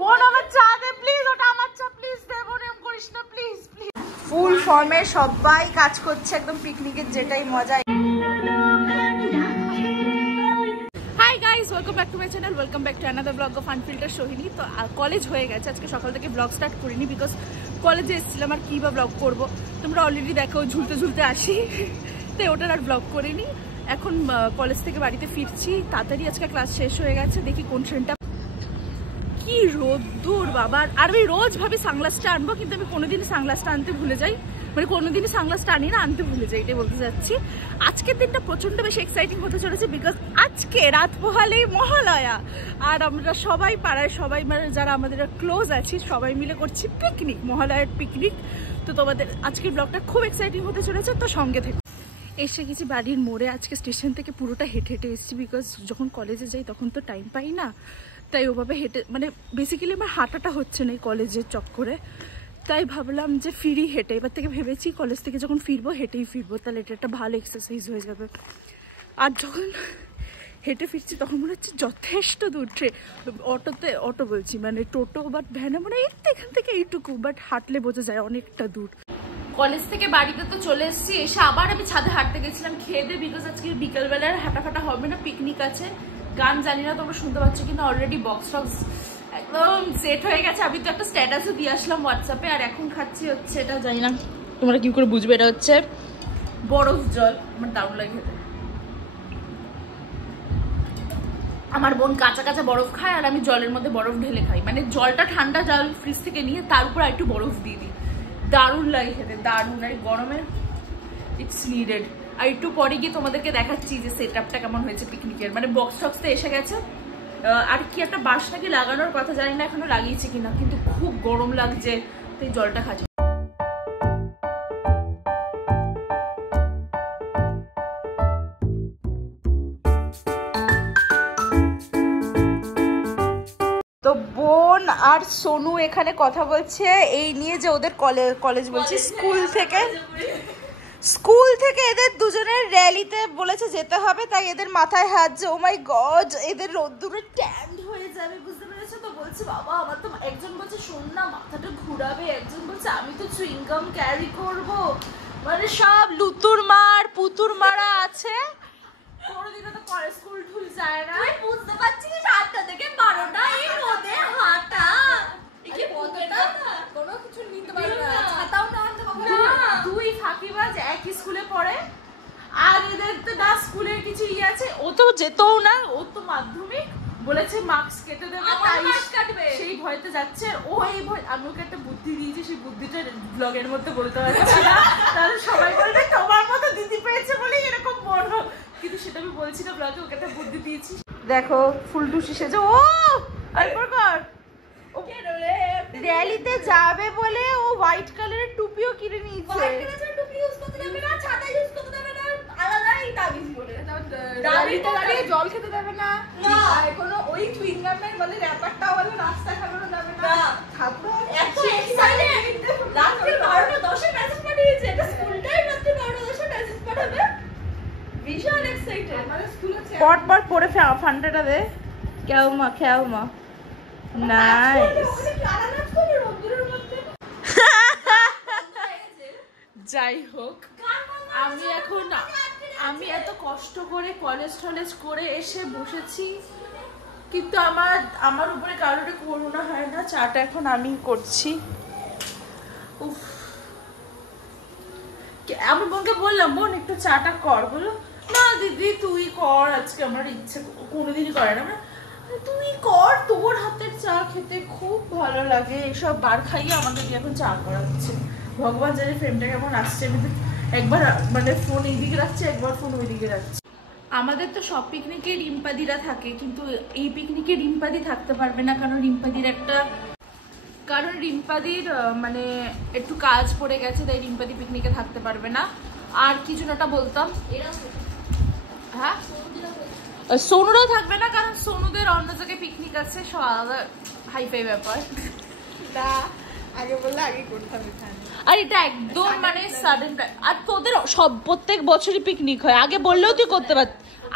বোন আমার চা দে প্লিজ, ওটা আমার চা প্লিজ দে বোন, এম করিস না প্লিজ প্লিজ। ফুল ফর্মে সবাই কাজ করছে, একদম পিকনিকের যেটাই মজা। Hi guys, welcome back to my channel, welcome back to another blog of unfilter Sohini. তো কলেজ হয়ে গেছে, আজকে সকাল থেকে ব্লগ স্টার্ট করিনি বিকজ কলেজে এসেছিলাম আর কী বা ব্লগ করবো, তোমরা অলরেডি দেখো ঝুলতে ঝুলতে আসি, তাই ওটার আর ব্লগ করিনি। এখন কলেজ থেকে বাড়িতে ফিরছি, তাড়াতাড়ি আজকে ক্লাস শেষ হয়ে গেছে, দেখি কোন ট্রেনটা। কি রোদ্দুর বাবা, আর আমি রোজ ভাবি সানগ্লাসটা আনবো, কিন্তু আমি কোনোদিনই সানগ্লাসটা আনতে ভুলে যাই, মানে কোনোদিনই সানগ্লাসটা আনি না, আনতে ভুলে যাই, এটাই বলতে যাচ্ছি। আজকের দিনটা প্রচণ্ড বেশি এক্সাইটিং হতে চলেছে বিকজ আজকে রাত পোহালেই মহালয়া, আর আমরা সবাই পাড়ায় সবাই মানে যারা আমাদের ক্লোজ আছি সবাই মিলে করছি পিকনিক, মহালয়ার পিকনিক। তো তোমাদের আজকের ব্লগটা খুব এক্সাইটিং হতে চলেছে, তো সঙ্গে থেকে। এসে গেছি বাড়ির মোড়ে, আজকে স্টেশন থেকে পুরোটা হেঁটে হেঁটে এসেছি বিকজ যখন কলেজে যাই তখন তো টাইম পাই না, তাই ওভাবে হেঁটে মানে বেসিক্যালি আমার হাঁটাটা হচ্ছে না এই কলেজের চক্করে, তাই ভাবলাম যে ফিরি হেঁটে। এবার থেকে ভেবেছি কলেজ থেকে যখন ফিরবো হেঁটেই ফিরবো, তাহলে এটা একটা ভালো এক্সারসাইজ হয়ে যাবে। আর যখন হেঁটে ফিরছি তখন মনে হচ্ছে যথেষ্ট দূর, অটো বলছি মানে টোটো বা ভ্যানে মনে হয় এখান থেকে এইটুকু, বাট হাঁটলে বোঝা যায় অনেকটা দূর। কলেজ থেকে বাড়িতে তো চলে এসেছি, এসে আবার আমি ছাদে হাঁটতে গেছিলাম খেয়ে দিয়ে, বিকজ আজকে বিকেলবেলার হাঁটাফাটা হবে না, পিকনিক আছে। গান জানি না তোমরা শুনতে পাচ্ছ কিন্তু অলরেডি বক্স টক্স একদম সেট হয়ে গেছে। আমি তো একটা স্ট্যাটাসও দিয়ে আসলাম হোয়াটসঅ্যাপে। আর এখন খাচ্ছি হচ্ছে, এটা জানি না তোমরা কি করে বুঝবে, এটা হচ্ছে বরফ জল, আমার দারুণ লাগে। আমার বোন কাঁচা কাঁচা বরফ খায় আর আমি জলের মধ্যে বরফ ঢেলে খাই, মানে জলটা ঠান্ডা জল ফ্রিজ থেকে নিয়ে তার উপর একটু বরফ দিয়ে দিই, দারুণ লাগে খেতে, দারুণ। আর গরমে ইটস নিডেড। আর একটু পরে গিয়ে তোমাদেরকে দেখাচ্ছি যে সেট আপটা কেমন হয়েছে পিকনিকের, মানে বক্স টক্সতে এসে গেছে। আর কি একটা বাঁশ নাকি লাগানোর কথা, জানি না এখনো লাগিয়েছে কিনা, কিন্তু খুব গরম লাগছে তাই জলটা খাচ্ছি। তো বোন আর সোনু এখানে কথা বলছে এই নিয়ে যে ওদের কলেজ বলছি স্কুল থেকে এদের দুজনের র্যালিতে বলেছে যেতে হবে, তাই এদের মাথায় হাত যে ও মাই গড এদের রোদ্দুরে ট্যান্ড হয়ে যাবে, বুঝতে পেরেছো? তো বলছি বাবা আমার তো, একজন বলছে শোন না মাথাটা ঘুরাবে, একজন বলছে আমি তো চুইংগাম ক্যারি করব, মানে সব লুতুর মার পুতুর মারা আছে। কোনোদিনও তো স্কুল ঠুল যায় না, বুঝতে পারছি 7টা থেকে 12টা এই রোদে হাঁটা, কোনো কিছু নিতে পারবে না, ছাতাও না আনতে পারবে না। দুই ফাঁকিবাজ একই স্কুলে পড়ে, আর এদের তো না স্কুলের কিছু ইয়ে আছে, ও তো যেতও না, ও তো মাধ্যমিক বলেছে মার্কস কেটে দেবে, তাই কাটবে সেই ভয়তে যাচ্ছে। ও এই ভয়, আমি ওকে একটা বুদ্ধি দিয়েছি, সেই বুদ্ধিটা ব্লগের মধ্যে বলতে পারছি না, তাহলে সবাই বলবে তোমার মতো দিদি পেয়েছে বলেই এরকম বড়, কিন্তু সেটা আমি বলছি না ব্লগে, ওকে একটা বুদ্ধি দিয়েছি। দেখো ফুলটুসি সেজে, ও আরেকবার কর, র্যালিতে যাবে বলে ও হোয়াইট কালারের টুপিও কিনে নিয়েছে। জল খেতে দেবে না, কোনো ওই চুইংগামের বলে র্যাপারটা বলে রাস্তা খাওয়ানো যাবে না। পর পরে ফান্ডাটা দে, খেও মা নাইস। যাই হোক, আমি এত কষ্ট করে কলেজ করে এসে বসেছি, কিন্তু আমার উপরে কারোর করুণা হয় না। চাটা এখন আমি করছি। উফ, আমি বোনকে বললাম বোন একটু চাটা কর, বলো না দিদি তুই কর, আজকে আমার ইচ্ছে কোনোদিনই করে না, তুই কর, তোর হাতের চা খেতে খুব ভালো লাগে। এসব বার খাইয়ে আমাদেরকে এখন চা করাচ্ছে, ভগবান জানে ফ্রেমটা কেমন আসছে। আমি তো একবার মানে ফোন এইদিকে রাখছি, একবার ফোন ওইদিকে রাখছি। আমাদের তো সব পিকনিকে রিম্পাদিরা থাকে, কিন্তু এই পিকনিকে রিম্পাদি থাকতে পারবে না, কারণ রিম্পাদির মানে একটু কাজ পড়ে গেছে, তাই রিম্পাদি পিকনিকে থাকতে পারবে না। আর কি জন্যটা বলতাম, হ্যাঁ সোনুরাও থাকবে না, কারণ সোনুদের অন্য জায়গায় পিকনিক আছে, সব আলাদা হাইফাই ব্যাপার। আগে বললে আগে করতাম এখানে। আর এটা একদম মানে সাডেন। আর তোদের সব প্রত্যেক বছরই পিকনিক হয়, আগে বললেও তুই করতে পারত,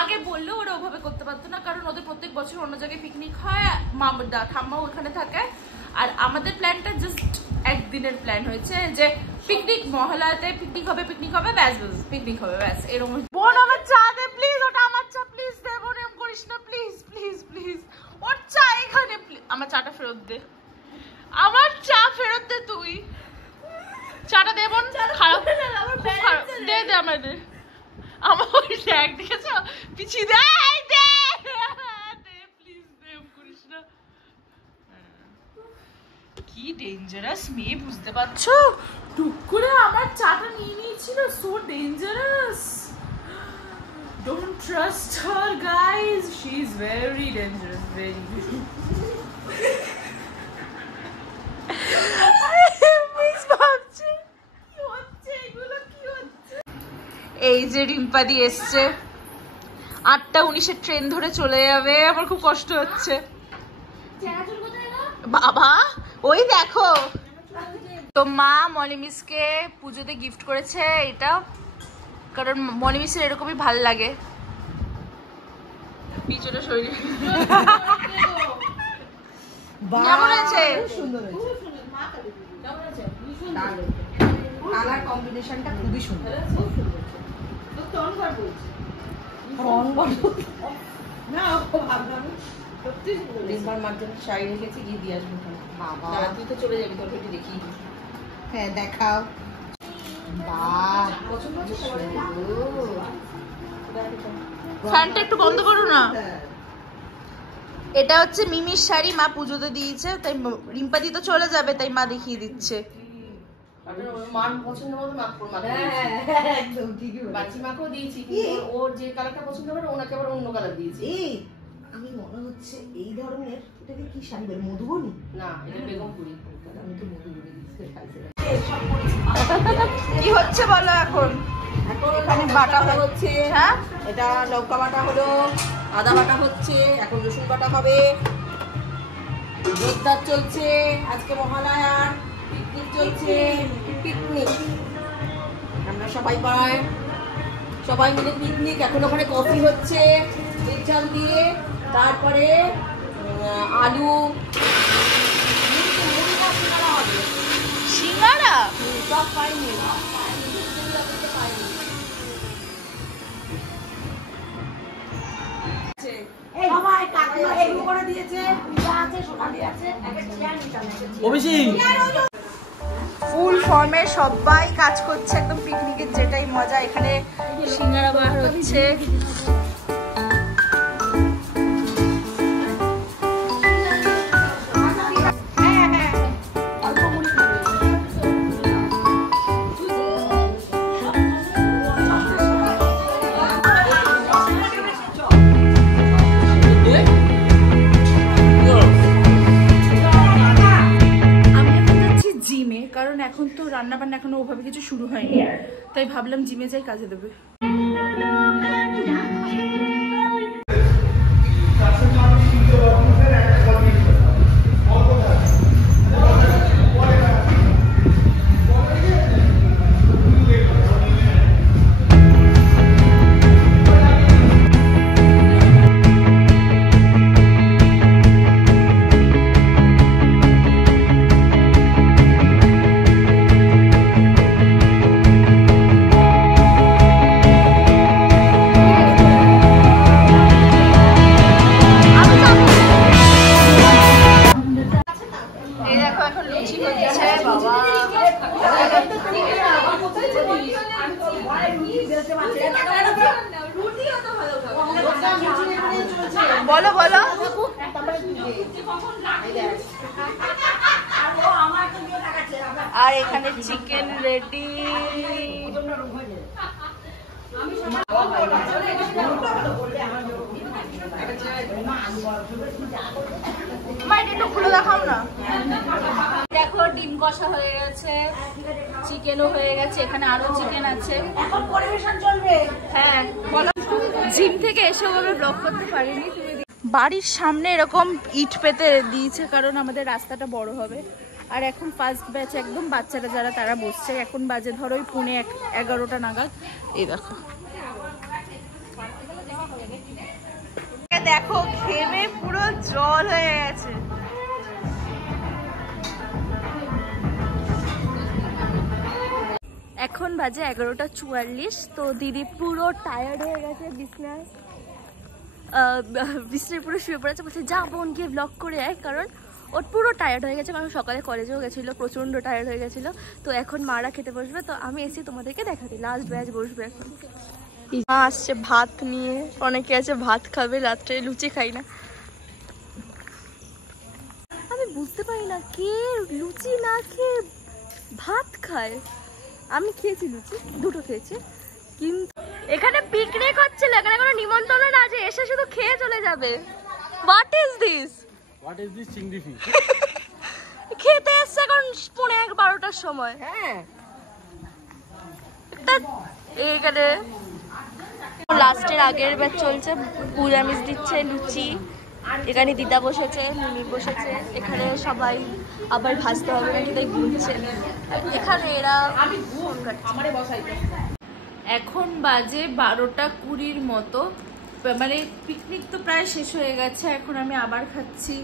আগে বললেও ওরা ওভাবে করতে পারতো না, কারণ ওদের প্রত্যেক বছর অন্য জায়গায় পিকনিক হয়, ঠাম্মা ওখানে থাকে। আর আমাদের প্ল্যানটা জাস্ট একদিনের প্ল্যান হয়েছে যে পিকনিক মহালয়াতে পিকনিক হবে ব্যাস পিকনিক হবে ব্যাস এরকম। বোন আমার চা দে প্লিজ, ওটা আমার চা প্লিজ দে বোন, এরকম করিস না প্লিজ প্লিজ প্লিজ, ওর চা এখানে আমার চাটা ফেরত দে, আমার চা ফেরত দে, তুই চাটা দে বোন, খারাপ দে দে আমার দে, আমার ওই ট্যাগ দেখেছ পিছিয়ে দে দে প্লিজ দে, এরকম করিস না। কি ডেঞ্জারাস মেয়ে বুঝতে পারছো, টুক করে আমার চাটা নিয়ে নিয়েছিল, so dangerous, don't trust her guys, she is very dangerous, very এই যে রিম্পাদি এসছে, 8:19 ট্রেন ধরে চলে যাবে, আমার খুব কষ্ট হচ্ছে বাবা। ওই দেখো তো মা মনিমিসকে পুজোতে গিফট করেছে এটা, কারণ মনিমিসের এরকমই ভাল লাগে। পিছনে শরীর কেমন আছে? কালার কম্বিনেশনটা খুবই সুন্দর। শাড়ি রেখেছি, গিয়ে দিয়ে আসবো। বাবা তুই তো চলে যাবি, তোর একটু দেখি। হ্যাঁ দেখাও। বাহ ফ্যানটা একটু বন্ধ করো না। এটা হচ্ছে মিমির শাড়ি, মা পুজোতে দিয়েছে, তাই রিম্পাদি তো চলে যাবে তাই মা দেখিয়ে দিচ্ছে। মান পছন্দ মতো একদম ঠিকই বাচ্চি মাকেও দিয়েছি, ওর যে কালারটা পছন্দ করে ওনাকে আবার অন্য কালার দিয়েছি। আমি মনে হচ্ছে এই ধরনের, এটাকে কি শাড়ি বলে, মধুবনী না, এটা বেগমপুরি। আমি তো মধুবনী কি হচ্ছে বলো এখন? এখানে বাটা হচ্ছে, হ্যাঁ এটা লঙ্কা বাটা হলো, আদা বাটা হচ্ছে, এখন রসুন বাটা হবে, জোরদার চলছে। আজকে মহালয়ার পিকনিক চলছে, পিকনিক আমরা সবাই পাড়ায় সবাই মিলে পিকনিক। এখন ওখানে কফি হচ্ছে চাল দিয়ে, তারপরে আলু সিঙ্গারা সব পাইনি। ফুল ফর্মে সবাই কাজ করছে, একদম পিকনিকের যেটাই মজা। এখানে সিঙ্গারা বার হচ্ছে, এখন তো রান্না বান্না এখনো ওভাবে কিছু শুরু হয়নি, তাই ভাবলাম জিমে যাই, কাজে দেবে। বলো বলো, আর এখানে চিকেন রেডি। একটু খুলে দেখাও না। দেখো ডিম কষা হয়ে গেছে, চিকেনও হয়ে গেছে, এখানে আরো চিকেন আছে, এখন পরিবেশন চলবে। হ্যাঁ বলো। জিম থেকে এসে ওভাবে ব্লগ করতে পারিনি। তুমি বাড়ির সামনে এরকম ইট পেতে দিয়েছে, কারণ আমাদের রাস্তাটা বড় হবে, আর এখন ফার্স্ট ব্যাচ একদম বাচ্চারা যারা তারা বসছে। এখন বাজে ধরো ওই 11:30 নাগাদ। এই দেখো দেখো ঘেমে পুরো জল হয়ে গেছে। এখন বাজে 11:44। তো দিদি পুরো টায়ার্ড হয়ে গেছে, বিছনায় পুরো শুয়ে পড়েছে। বলছে যা বোন গিয়ে ব্লগ করে আয়, কারণ ওর পুরো টায়ার্ড হয়ে গেছে, কারণ সকালে কলেজেও গেছিলো, প্রচণ্ড টায়ার্ড হয়ে গেছিলো। তো এখন মারা খেতে বসবে, তো আমি এসে তোমাদেরকে দেখাতে লাস্ট ব্যাচ বসবে এখন। মা আসছে ভাত নিয়ে, অনেকে আছে ভাত খাবে, রাত্রে লুচি খাই না। আমি বুঝতে পারি না কে লুচি না খেয়ে ভাত খায়। আমি খেয়েছি লুচি, 2টো খেয়েছি, কিন্তু এখানে পিকনিক হচ্ছিল, এখানে কোনো নিমন্ত্রণ না আছে, এসে শুধু খেয়ে চলে যাবে। What is this? চিংড়ি ফিশ খেতে এসছে এখন 11:30-12টার সময়। হ্যাঁ এখানে লাস্টের আগের ব্যাচ চলছে, পুরামিস দিচ্ছে লুচি। এখানে দিদা বসেছে, মিমি বসেছে, এখানে সবাই আবার ভাজতে হবে নাকি তাই ঘুরছে। এখানে এরা এখন বাজে 12:20 মতো, মানে পিকনিক তো প্রায় শেষ হয়ে গেছে। এখন আমি আবার খাচ্ছি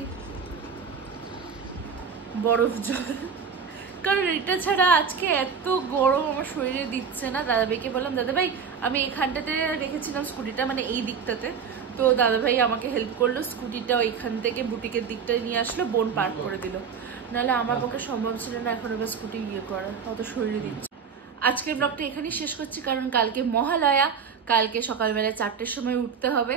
বরফ জল, কারণ এটা ছাড়া আজকে এত গরম আমার শরীরে দিচ্ছে না। দাদাভাইকে বললাম দাদাভাই আমি এখানটাতে রেখেছিলাম স্কুটিটা, মানে এই দিকটাতে, তো দাদাভাই আমাকে হেল্প করলো, স্কুটিটা ওইখান থেকে বুটিকের দিকটায় নিয়ে আসলো, বোন পার্ক করে দিল, নাহলে আমার পক্ষে সম্ভব ছিল না এখন আবার স্কুটি করা, অত শরীরে দিচ্ছে। আজকের ব্লগটা এখানেই শেষ করছি, কারণ কালকে মহালয়া, কালকে সকালবেলা 4টের সময় উঠতে হবে।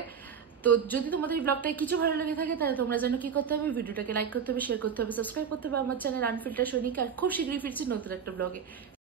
তো যদি তোমাদের এই ব্লগটায় কিছু ভালো লেগে থাকে তাহলে তোমরা যেন কি করতে হবে, ভিডিওটাকে লাইক করতে হবে, শেয়ার করতে হবে, সাবস্ক্রাইব করতে হবে আমার চ্যানেল আনফিল্টার সৈনিক। আর খুব শীঘ্রই ফিরছি নতুন একটা ব্লগে।